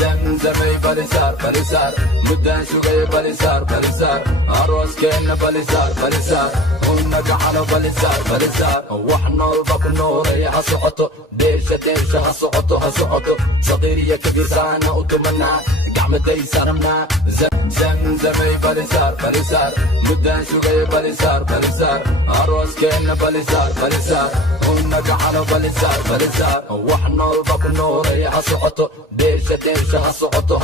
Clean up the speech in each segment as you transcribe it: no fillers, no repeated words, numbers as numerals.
زمزمي بلسار بلسار مدان شوقي بلسار بلسار عروس كأنه بلسار بلسار هن جعلوا بلسار بلسار وحنا الباب النور هصعته ديشة ديشة هصعته صغيري كبير سانا وتمنى قعمتي سرمنا زمزمي بلسار بلسار مدان شوقي بلسار بلسار عروس كأنه بلسار بلسار هن جعلوا بلسار بلسار وحنا الباب النور هصعته ديشة ديشة هصعته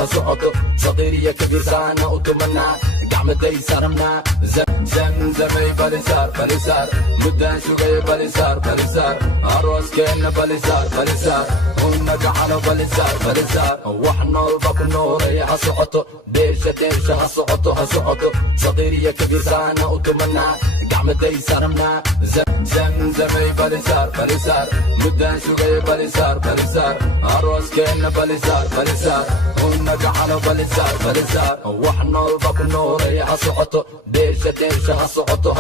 صغيري كبير سانا وتمنى قعمتي سرمنا زمزمي بلسار بلسار مدان شوقي بلسار بلسار عروس كأنه بلسار بلسار هن جعلوا بلسار بلسار وحنا الباب النور هصعته ديشة ديشة هصعته صغيري كبير سانا وتمنى قعمتي سرمنا زمزمي بلسار بلسار مدان شوقي بلسار بلسار عروس كأنه بلسار بلسار هن جعلوا بلسار بلسار وحنا الباب النور هصعته ديشة ديشة هصعته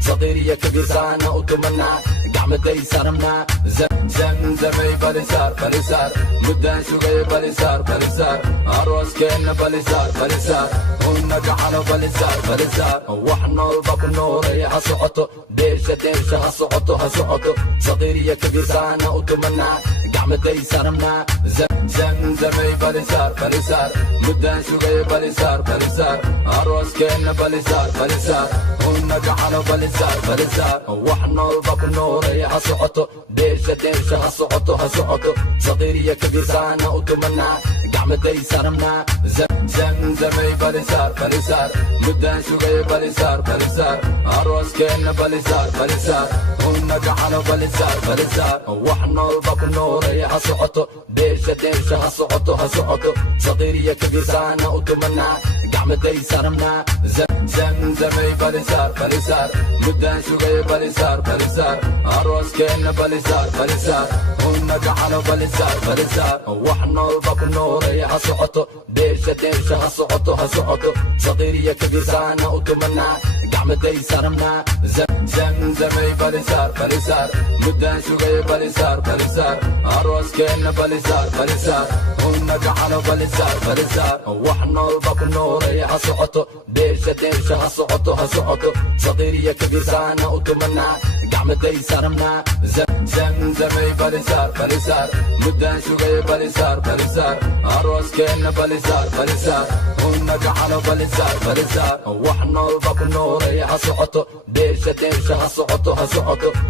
صغيري كبير سانا وتمنى قعمتي سرمنا زمزمي بلسار بلسار مدان شوقي بلسار بلسار عروس كأنه بلسار بلسار هن جعلوا بلسار بلسار وحنا الباب النور هصعته ديشة ديشة هصعته صغيري كبير سانا وتمنى قعمتي سرمنا زمزمي بلسار بلسار مدان شوقي بلسار بلسار عروس كأنه بلسار بلسار هن جعلوا بلسار بلسار وحنا الباب النور هصعته ديشة ديشة هصعته صغيري كبير سانا وتمنى قعمتي سرمنا زمزمي بلسار بلسار مدان شوقي بلسار بلسار عروس كأنه بلسار بلسار هن جعلوا بلسار بلسار وحنا الباب النور هصعته ديشة ديشة هصعته صغيري كبير سانا وتمنى قعمتي سرمنا زمزمي بلسار بلسار مدان شوقي بلسار بلسار عروس كأنه بلسار بلسار هن جعلوا بلسار بلسار وحنا الباب النور هصعته ديشة ديشة هصعته صغيري كبير سانا وتمنى قعمتي سرمنا زمزمي بلسار بلسار مدان شوقي بلسار بلسار عروس كأنه بلسار بلسار هن جعلوا بلسار بلسار وحنا الباب النور هصعته ديشة ديشة هصعته صغيري كبير سانا وتمنى قعمتي سرمنا زمزمي بلسار بلسار مدان شوقي بلسار بلسار عروس كأنه بلسار بلسار هن جعلوا بلسار بلسار وحنا الباب النور هصعته ديشة ديشة هصعته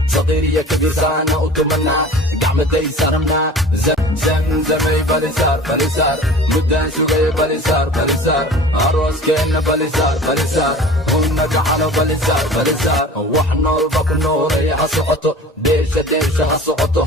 صغيري كبير سانا وتمنى قعمتي سرمنا زمزمي بلسار بلسار مدان شوقي بلسار بلسار عروس كأنه بلسار بلسار هن جعلوا بلسار بلسار وحنا الباب النور هصعته ديشة ديشة هصعته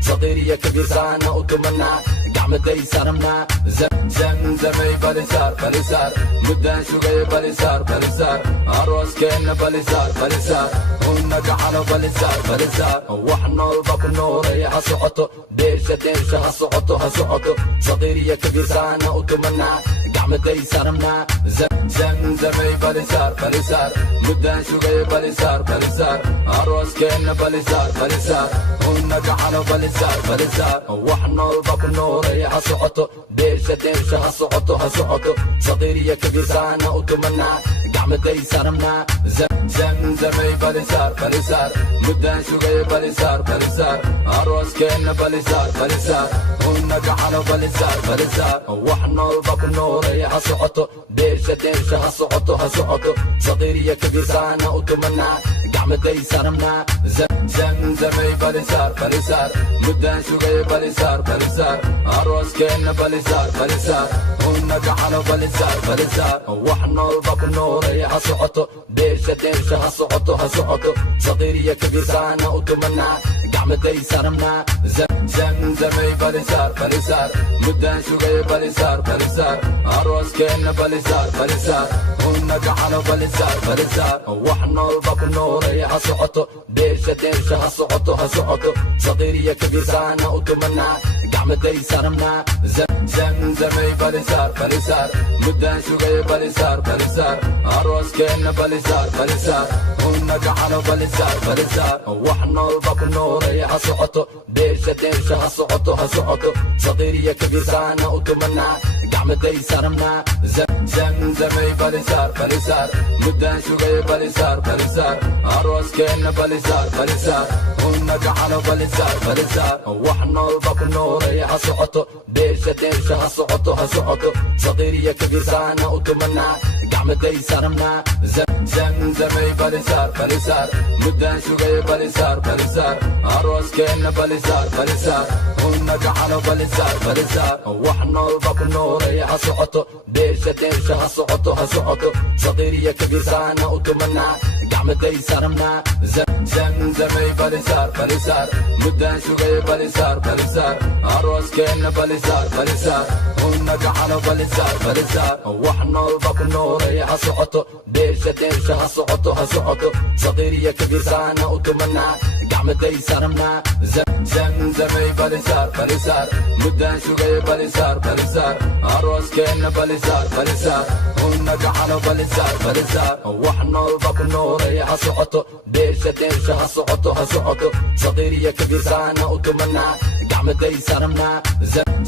صغيري كبير سانا وتمنى قعمتي سرمنا زمزمي بلسار بلسار مدان شوقي بلسار بلسار عروس كأنه بلسار بلسار هن جعلوا بلسار بلسار وحنا الباب النور هصعته ديشة ديشة هصعته صغيري كبير سانا وتمنى قعمتي سرمنا زمزمي بلسار بلسار مدان شوقي بلسار بلسار عروس كأنه بلسار بلسار هن جعلوا بلسار بلسار وحنا الباب النور هصعته ديشة ديشة هصعته صغيري كبير سانا وتمنى قعمتي سرمنا زمزمي بلسار بلسار مدان شوقي بلسار بلسار عروس كأنه بلسار بلسار هن جعلوا بلسار بلسار وحنا الباب النور هصعته ديشة ديشة هصعته صغيري كبير سانا وتمنى قعمتي سرمنا زمزمي بلسار بلسار مدان شوقي بلسار بلسار عروس كأنه بلسار بلسار هن جعلوا بلسار بلسار وحنا الباب النور هصعته ديشة ديشة هصعته صغيري كبير سانا وتمنى قعمتي سرمنا زمزمي بلسار بلسار مدان شوقي بلسار بلسار عروس كأنه بلسار بلسار هن جعلوا بلسار بلسار وحنا الباب النور هصعته ديشة ديشة هصعته صغيري كبير سانا وتمنى gacmaday saarnaa zamzamay balisaar balisaar muddaan sugay balisaar balisaar arooskeenna balisaar balisaar una gacano balisaar balisaar wax noolba ku noolay ha socoto deesha deesha ha socoto ha socoto saqiir iyo kabiir saana u tumanaa gacmaday saarnaa zamzamay balisaar balisaar muddaan sugay balisaar balisaar arooskeenna balisaar balisaar una gacano balisaar balisaar wax noolba ku noolay ha socoto deesha deesha ha socoto ha socoto saqiir iyo kabiir saana u tumanaa gacmaday saarnaa zamzamay balisaar balisaar muddaan sugay balisaar balisaar arooskeenna balisaar balisaar una gacano balisaar balisaar wax noolba ku noolay ha socoto deesha deesha ha socoto ha socoto saqiir iyo kabiir saana u tumanaa gacmaday saarnaa zamzamay balisaar balisaar muddaan sugay balisaar balisaar arooskeenna balisaar balisaar una gacano balisaar balisaar wax noolba ku noolay ha socoto deesha deesha ha socoto ha socoto saqiir iyo kabiir saana u tumanaa gacmaday saarnaa zamzamay balisaar balisaar muddaan sugay balisaar balisaar arooskeenna balisaar balisaar una gacano balisaar balisaar wax noolba ku noolay ha socoto deesha deesha ha socoto ha socoto saqiir iyo kabiir saana u tumanaa gacmaday saarnaa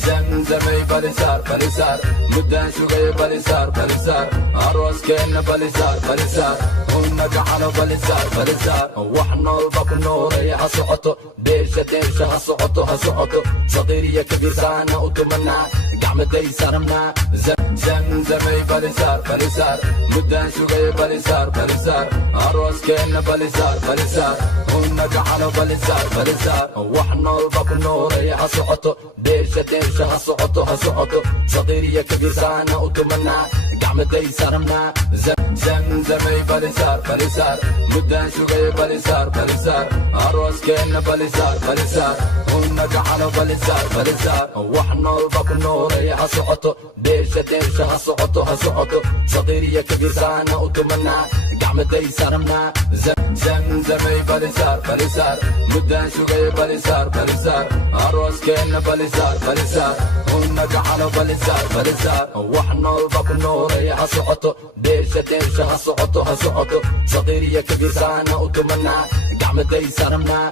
zamzamay balisaar balisaar muddaan sugay balisaar balisaar arooskeenna balisaar balisaar una gacano balisaar balisaar wax noolba ku noolay ha socoto deesha deesha ha socoto ha socoto saqiir iyo kabiir saana u tumanaa gacmaday saarnaa zamzamay balisaar balisaar muddaan sugay balisaar balisaar arooskeenna balisaar balisaar una gacano balisaar balisaar wax noolba ku noolay ha socoto deesha deesha ha socoto ha socoto saqiir iyo kabiir saana u tumanaa gacmaday saarnaa zamzamay balisaar balisaar muddaan sugay balisaar balisaar arooskeenna balisaar balisaar una gacano balisaar balisaar wax noolba ku noolay ha socoto deesha deesha ha socoto ha socoto saqiir iyo kabiir saana u tumanaa gacmaday saarnaa zamzamay balisaar balisaar muddaan sugay balisaar balisaar arooskeenna balisaar balisaar una gacano balisaar balisaar wax noolba ku noolay ha socoto deesha deesha ha socoto ha socoto saqiir iyo kabiir saana u tumanaa gacmaday saarnaa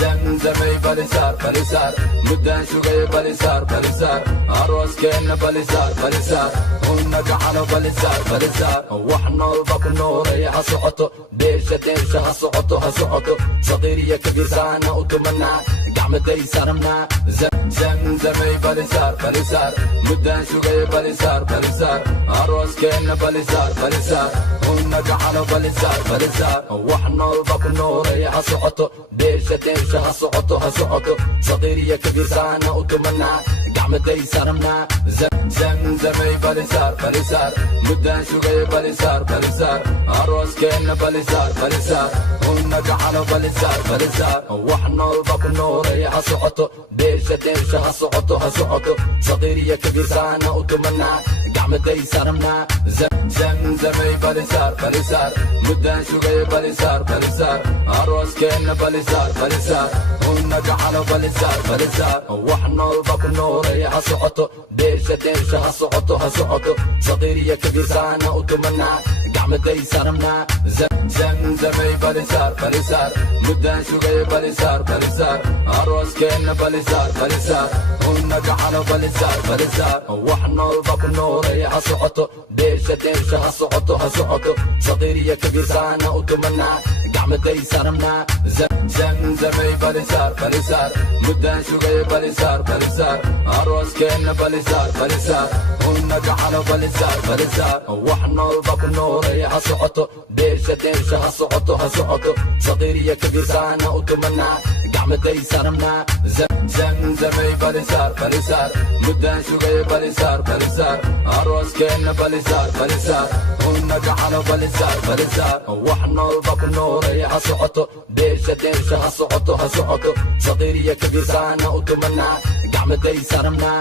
zamzamay balisaar balisaar muddaan sugay balisaar balisaar arooskeenna balisaar balisaar una gacano balisaar balisaar wax noolba ku noolay ha socoto deesha deesha ha socoto ha socoto saqiir iyo kabiir saana u tumanaa gacmaday saarnaa zamzamay balisaar balisaar muddaan sugay balisaar balisaar arooskeenna balisaar balisaar una gacano balisaar balisaar wax noolba ku noolay ha socoto deesha deesha ha socoto ha socoto saqiir iyo kabiir saana u tumanaa gacmaday saarnaa zamzamay balisaar balisaar muddaan sugay balisaar balisaar arooskeenna balisaar balisaar una gacano balisaar balisaar wax noolba ku noolay ha socoto deesha deesha ha socoto ha socoto saqiir iyo kabiir saana u tumanaa gacmaday saarnaa zamzamay balisaar balisaar muddaan sugay balisaar balisaar arooskeenna balisaar balisaar una gacano balisaar balisaar wax noolba ku noolay ha socoto deesha deesha ha socoto ha socoto saqiir iyo kabiir saana u tumanaa gacmaday saarnaa zamzamay balisaar balisaar muddaan sugay balisaar balisaar arooskeenna balisaar balisaar una gacano balisaar balisaar wax noolba ku noolay ha socoto deesha deesha ha socoto ha socoto saqiir iyo kabiir saana u tumanaa gacmaday saarnaa zamzamay balisaar balisaar muddaan sugay balisaar balisaar arooskeenna balisaar balisaar una gacano balisaar balisaar wax noolba ku noolay ha socoto deesha deesha ha socoto ha socoto saqiir iyo kabiir saana u tumanaa gacmaday saarnaa zamzamay balisaar balisaar muddaan sugay balisaar balisaar arooskeenna balisaar balisaar una gacano balisaar balisaar wax noolba ku noolay ha socoto deesha deesha ha socoto ha socoto saqiir iyo kabiir saana u tumanaa gacmaday saarnaa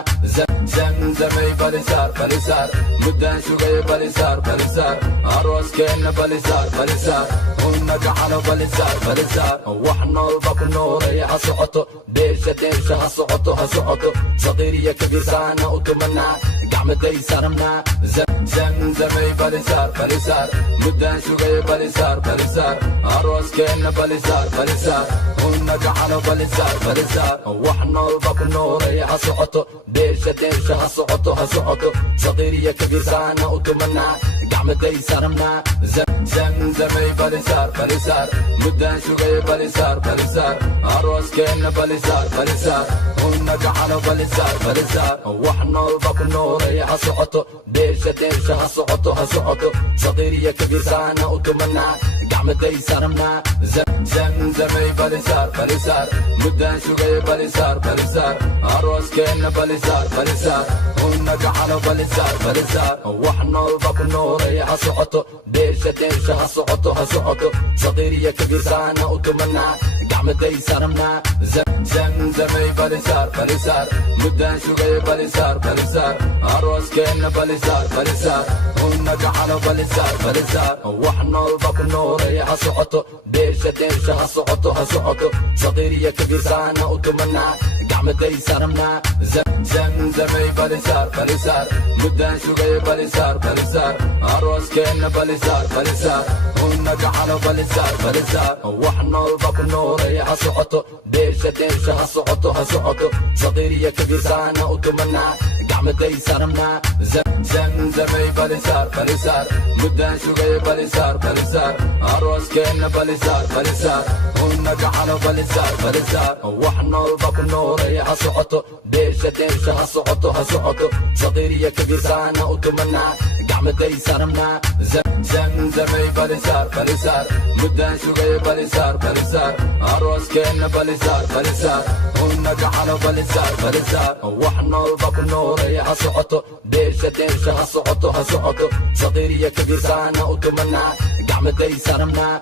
zamzamay balisaar balisaar muddaan sugay balisaar balisaar arooskeenna balisaar balisaar una gacano balisaar balisaar wax noolba ku nooleeya ha socoto deersha deersha ha socoto ha socoto saqiir iyo kabiir saana u tumanaa gacmaday saramnaa zamzamay balisaar balisaar muddaan sugay balisaar balisaar arooskeenna balisaar balisaar una gacano balisaar balisaar wax noolba ku nooleeya ha socoto deersha deersha ha socoto ha socoto saqiir iyo kabiir saana u tumanaa gacmaday saramnaa zamzamay balisaar balisaar muddaan sugay balisaar balisaar arooskeenna balisaar balisaar una gacano balisaar balisaar wax noolba ku nooleeya ha socoto deersha deersha ha socoto ha socoto saqiir iyo kabiir saana u tumanaa gacmaday saramnaa zamzamay balisaar balisaar muddaan sugay balisaar balisaar arooskeenna balisaar balisaar una gacano balisaar balisaar wax noolba ku nooleeya ha socoto deersha deersha ha socoto ha socoto saqiir iyo kabiir saana u tumanaa gacmaday saramnaa zamzamay balisaar balisaar muddaan sugay balisaar balisaar arooskeenna balisaar balisaar una gacano balisaar balisaar wax noolba ku nooleeya ha socoto deersha deersha ha socoto ha socoto saqiir iyo kabiir saana u tumanaa gacmaday saramnaa zamzamay balisaar balisaar muddaan sugay balisaar balisaar arooskeenna balisaar balisaar una gacano balisaar balisaar wax noolba ku nooleeya ha socoto deersha deersha ha socoto ha socoto saqiir iyo kabiir saana u tumanaa gacmaday saramnaa zamzamay balisaar balisaar muddaan sugay balisaar balisaar arooskeenna balisaar balisaar una gacano balisaar balisaar wax noolba ku nooleeya ha socoto deersha deersha ha socoto ha socoto saqiir iyo kabiir saana u tumanaa gacmaday saramnaa zamzamay balisaar balisaar muddaan sugay balisaar balisaar arooskeenna balisaar balisaar una gacano balisaar balisaar wax noolba ku nooleeya ha socoto deersha deersha ha socoto ha socoto saqiir iyo kabiir saana u tumanaa gacmaday saramnaa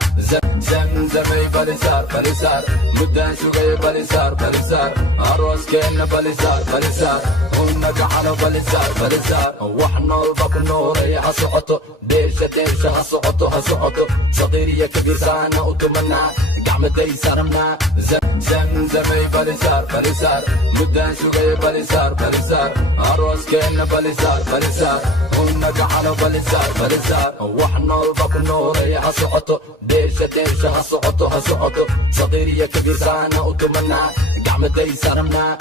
zamzamay balisaar balisaar muddaan sugay balisaar balisaar arooskeenna balisaar balisaar una gacano balisaar balisaar wax noolba ku nooleeya ha socoto deersha deersha ha socoto ha socoto saqiir iyo kabiir saana u tumanaa gacmaday saramnaa zamzamay balisaar balisaar muddaan sugay balisaar balisaar arooskeenna balisaar balisaar una gacano balisaar balisaar wax noolba ku nooleeya ha socoto deersha deersha ha socoto ha socoto saqiir iyo kabiir saana u tumanaa gacmaday saramnaa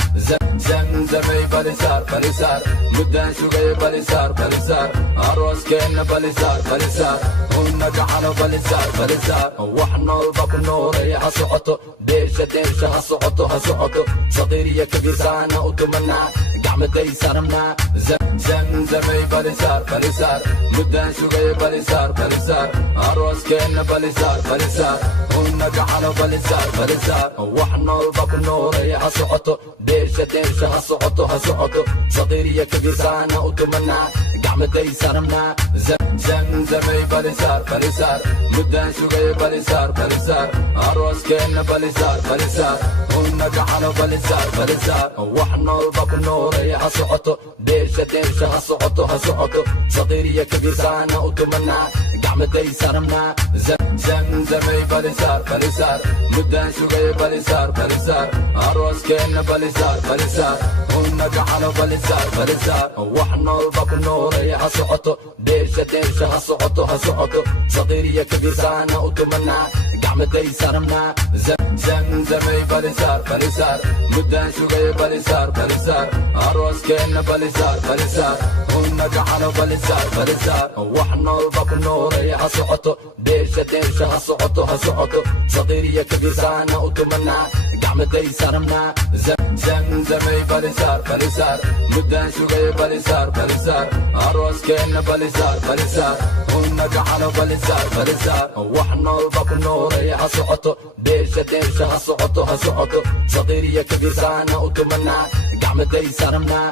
zamzamay balisaar balisaar muddaan sugay balisaar balisaar arooskeenna balisaar balisaar una gacano balisaar balisaar wax noolba ku nooleeya ha socoto deersha deersha ha socoto ha socoto saqiir iyo kabiir saana u tumanaa gacmaday saramnaa zamzamay balisaar balisaar muddaan sugay balisaar balisaar arooskeenna balisaar balisaar una gacano balisaar balisaar wax noolba ku nooleeya ha socoto deersha deersha ha socoto ha socoto saqiir iyo kabiir saana u tumanaa gacmaday saramnaa zamzamay balisaar balisaar muddaan sugay balisaar balisaar arooskeenna balisaar balisaar una gacano balisaar balisaar wax noolba ku nooleeya ha socoto deersha deersha ha socoto ha socoto saqiir iyo kabiir saana u tumanaa gacmaday saramnaa zamzamay balisaar balisaar muddaan sugay balisaar balisaar arooskeenna balisaar balisaar una gacano balisaar balisaar wax noolba ku nooleeya ha socoto deersha deersha ha socoto ha socoto saqiir iyo kabiir saana u tumanaa gacmaday saramnaa zamzamay balisaar balisaar muddaan sugay balisaar balisaar arooskeenna balisaar balisaar una gacano balisaar balisaar wax noolba ku nooleeya ha socoto deersha deersha ha socoto ha socoto saqiir iyo kabiir saana u tumanaa gacmaday saramnaa zamzamay balisaar balisaar muddaan sugay balisaar balisaar arooskeenna balisaar balisaar una gacano balisaar balisaar wax noolba ku nooleeya ha socoto deersha deersha ha socoto ha socoto saqiir iyo kabiir saana u tumanaa gacmaday saramnaa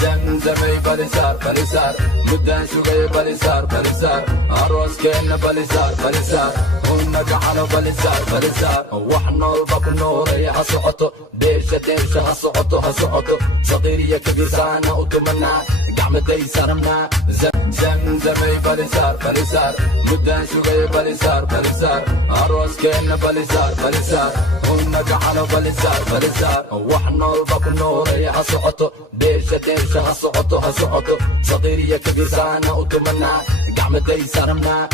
zamzamay balisaar balisaar muddaan sugay balisaar balisaar arooskeenna balisaar balisaar una gacano balisaar balisaar wax noolba ku nooleeya ha socoto deersha deersha ha socoto ha socoto saqiir iyo kabiir saana u tumanaa gacmaday saramnaa zamzamay balisaar balisaar muddaan sugay balisaar balisaar arooskeenna balisaar balisaar hunna gacalo balisaar balisaar wax noolba ku noolaya ha socoto deersha deersha ha socoto ha socoto saqiiriya kabiirsaana u tumanaa gacmaday saramnaa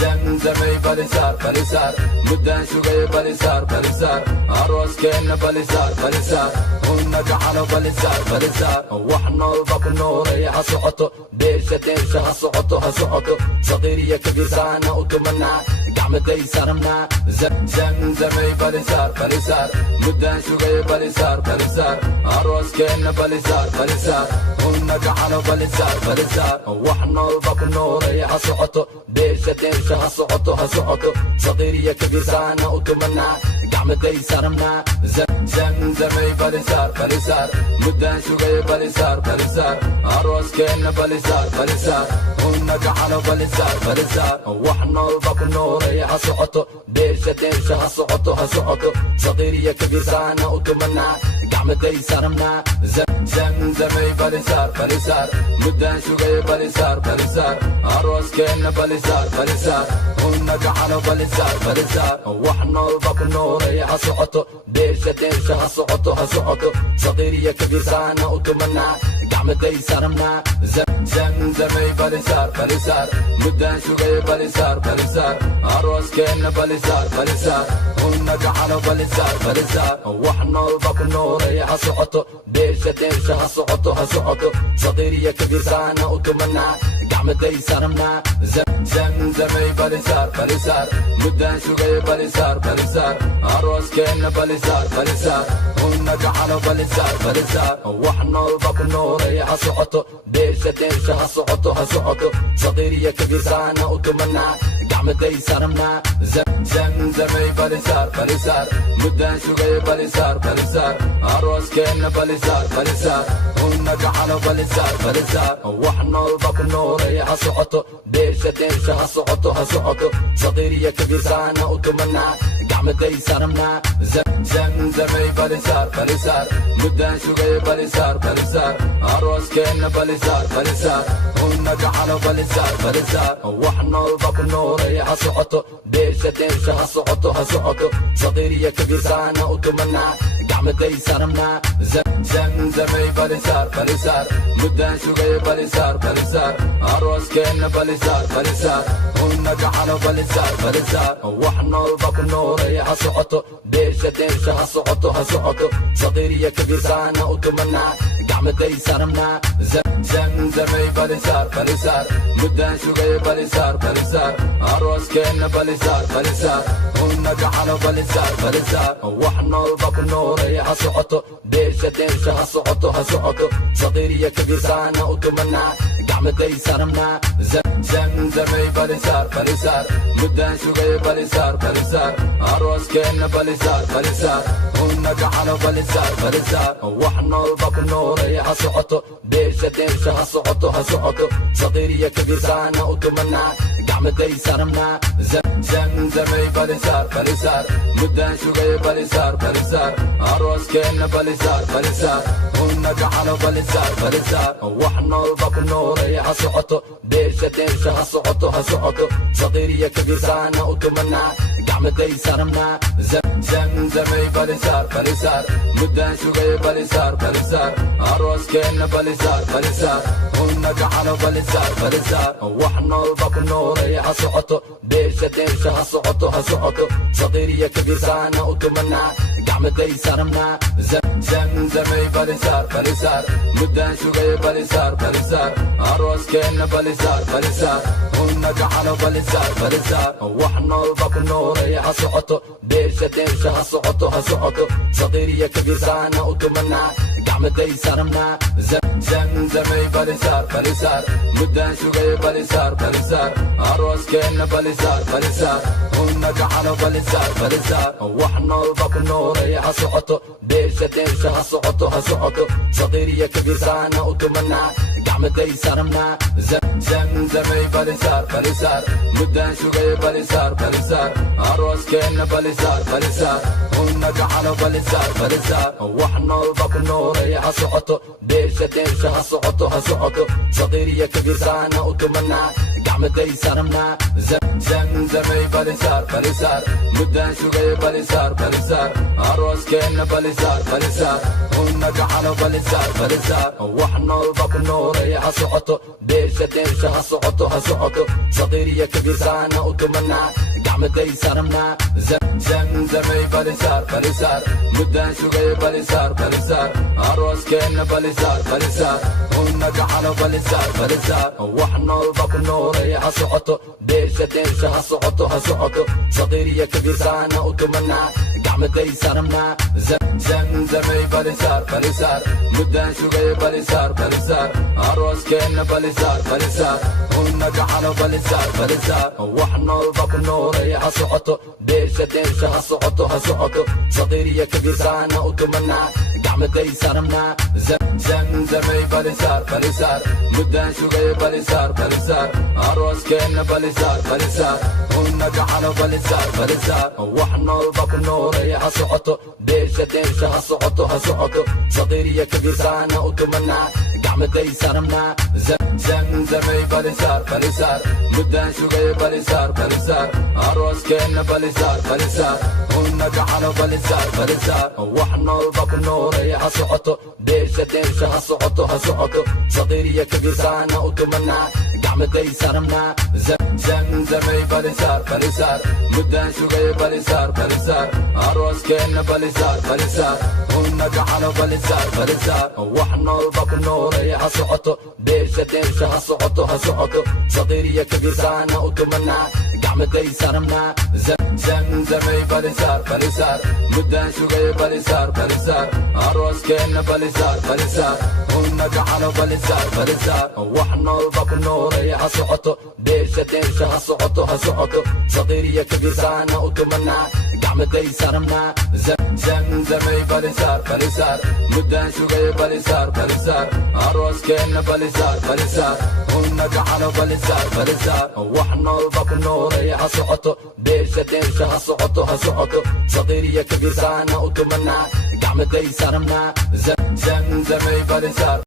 zamzamay balisaar balisaar muddaan sugay balisaar balisaar arooskeenna balisaar balisaar hunna gacalo balisaar balisaar wax noolba ku noolaya ha socoto deersha deersha ha socoto ha socoto saqiiriya kabiirsaana u tumanaa gacmaday saramnaa zamzamay balisaar balisaar muddaan sugay balisaar balisaar arooskeenna balisaar balisaar hunna gacalo balisaar balisaar wax noolba ku noolaya ha socoto deersha deersha ha socoto ha socoto saqiiriya kabiirsaana u tumanaa gacmaday saramnaa zamzamay balisaar balisaar muddaan sugay balisaar balisaar arooskeenna balisaar balisaar hunna gacalo balisaar balisaar wax noolba ku noolaya ha socoto deersha deersha ha socoto ha socoto saqiiriya kabiirsaana u tumanaa gacmaday saramnaa zamzamay balisaar balisaar muddaan sugay balisaar balisaar arooskeenna balisaar balisaar hunna gacalo balisaar balisaar wax noolba ku noolaya ha socoto deersha deersha ha socoto ha socoto saqiiriya kabiirsaana u tumanaa gacmaday saramnaa zamzamay balisaar balisaar muddaan sugay balisaar balisaar arooskeenna balisaar balisaar hunna gacalo balisaar balisaar wax noolba ku noolaya ha socoto deersha deersha ha socoto ha socoto saqiiriya kabiirsaana u tumanaa gacmaday saramnaa zamzamay balisaar balisaar muddaan sugay balisaar balisaar arooskeenna balisaar balisaar hunna gacalo balisaar balisaar wax noolba ku noolaya ha socoto deersha deersha ha socoto ha socoto saqiiriya kabiirsaana u tumanaa gacmaday saramnaa zamzamay balisaar balisaar muddaan sugay balisaar balisaar arooskeenna balisaar balisaar hunna gacalo balisaar balisaar wax noolba ku noolaya ha socoto deersha deersha ha socoto ha socoto saqiiriya kabiirsaana u tumanaa gacmaday saramnaa zamzamay balisaar balisaar muddaan sugay balisaar balisaar arooskeenna balisaar balisaar hunna gacalo balisaar balisaar wax noolba ku noolaya ha socoto deersha deersha ha socoto ha socoto saqiiriya kabiirsaana u tumanaa gacmaday saramnaa zamzamay balisaar balisaar muddaan sugay balisaar balisaar arooskeenna balisaar balisaar hunna gacalo balisaar balisaar wax noolba ku noolaya ha socoto deersha deersha ha socoto ha socoto saqiiriya kabiirsaana u tumanaa gacmaday saramnaa zamzamay balisaar balisaar muddaan sugay balisaar balisaar arooskeenna balisaar balisaar hunna gacalo balisaar balisaar wax noolba ku noolaya ha socoto deersha deersha ha socoto ha socoto saqiiriya kabiirsaana u tumanaa gacmaday saramnaa zamzamay balisaar balisaar muddaan sugay balisaar balisaar arooskeenna balisaar balisaar hunna gacalo balisaar balisaar wax noolba ku noolaya ha socoto deersha deersha ha socoto ha socoto saqiiriya kabiirsaana u tumanaa gacmaday saramnaa zamzamay balisaar balisaar muddaan sugay balisaar balisaar arooskeenna balisaar balisaar hunna gacalo balisaar balisaar wax noolba ku noolaya ha socoto deersha deersha ha socoto ha socoto saqiiriya kabiirsaana u tumanaa gacmaday saramnaa zamzamay balisaar balisaar muddaan sugay balisaar balisaar arooskeenna balisaar balisaar hunna gacalo balisaar balisaar wax noolba ku noolaya ha socoto deersha deersha ha socoto ha socoto saqiiriya kabiirsaana u tumanaa gacmaday saramnaa zamzamay balisaar balisaar muddaan sugay balisaar balisaar arooskeenna balisaar balisaar hunna gacalo balisaar balisaar wax noolba ku noolaya ha socoto deersha deersha ha socoto ha socoto saqiiriya kabiirsaana u tumanaa gacmaday saramnaa zamzamay balisaar balisaar muddaan sugay balisaar balisaar arooskeenna balisaar balisaar hunna gacalo balisaar balisaar wax noolba ku noolaya ha socoto deersha deersha ha socoto ha socoto saqiiriya kabiirsaana u tumanaa gacmaday saramnaa زمزمي بلسار بلسار مدان شوقي بلسار بلسار عروس كأنه بلسار بلسار ونجحنا بلسار بلسار وحنا الباب النور يا صعته ديشة ديشة هصعته هصعته صغيرية كبير سانا وتمنى قعمتي سرمنا زمزمي بلسار بلسار مدان شوقي بلسار بلسار عروس كأنه بلسار بلسار ونجحنا بلسار بلسار وحنا الباب النور يا صعته ديشة ديشة هصعته هصعته صغيرية كبير سانا وتمنى قعمتي سرمنا زمزمي بلسار بلسار مدان شوقي بلسار بلسار عروس كأنه بلسار بلسار ونجحنا بلسار بلسار وحنا الباب النور يا صعته ديشة ديشة هصعته هصعته صغيرية كبير سانا وتمنى قعمتي سرمنا زمزمي بلسار بلسار مدان شوقي بلسار بلسار عروس كأنه بلسار بلسار ونجحنا بلسار بلسار وحنا الباب النور يا صعته ديشة ديشة هصعته هصعته صغيرية كبير سانا وتمنى قعمتي سرمنا زمزمي بلسار بلسار مدان شوقي بلسار بلسار عروس كأنه بلسار بلسار ونجحنا بلسار بلسار وحنا الباب النور يا صعته ديشة ديشة هصعته هصعته صغيرية كبير سانا وتمنى قعمتي سرمنا زمزمي بلسار بلسار مدان شوقي بلسار بلسار عروس كأنه بلسار بلسار ونجحنا بلسار بلسار وحنا الباب النور يا صعته ديشة ديشة هصعته هصعته صغيرية كبير سانا وتمنى قعمتي سرمنا زمزمي بلسار بلسار مدان شوقي بلسار بلسار عروس كأنه بلسار بلسار ونجحنا بلسار بلسار وحنا الباب النور يا صعته ديشة ديشة هصعته هصعته صغيرية كبير سانا وتمنى قعمتي سرمنا زمزمي بلسار بلسار مدان شوقي بلسار بلسار عروس كأنه بلسار بلسار ونجحنا بلسار بلسار وحنا الباب النور يا صعته ديشة ديشة هصعته هصعته صغيرية كبير سانا وتمنى قعمتي سرمنا زمزمي بلسار بلسار مدان شوقي بلسار بلسار عروس كأنه بلسار بلسار ونجحنا بلسار بلسار وحنا الباب النور يا صعته ديشة ديشة هصعته هصعته صغيرية كبير سانا وتمنى قعمتي سرمنا زمزمي بلسار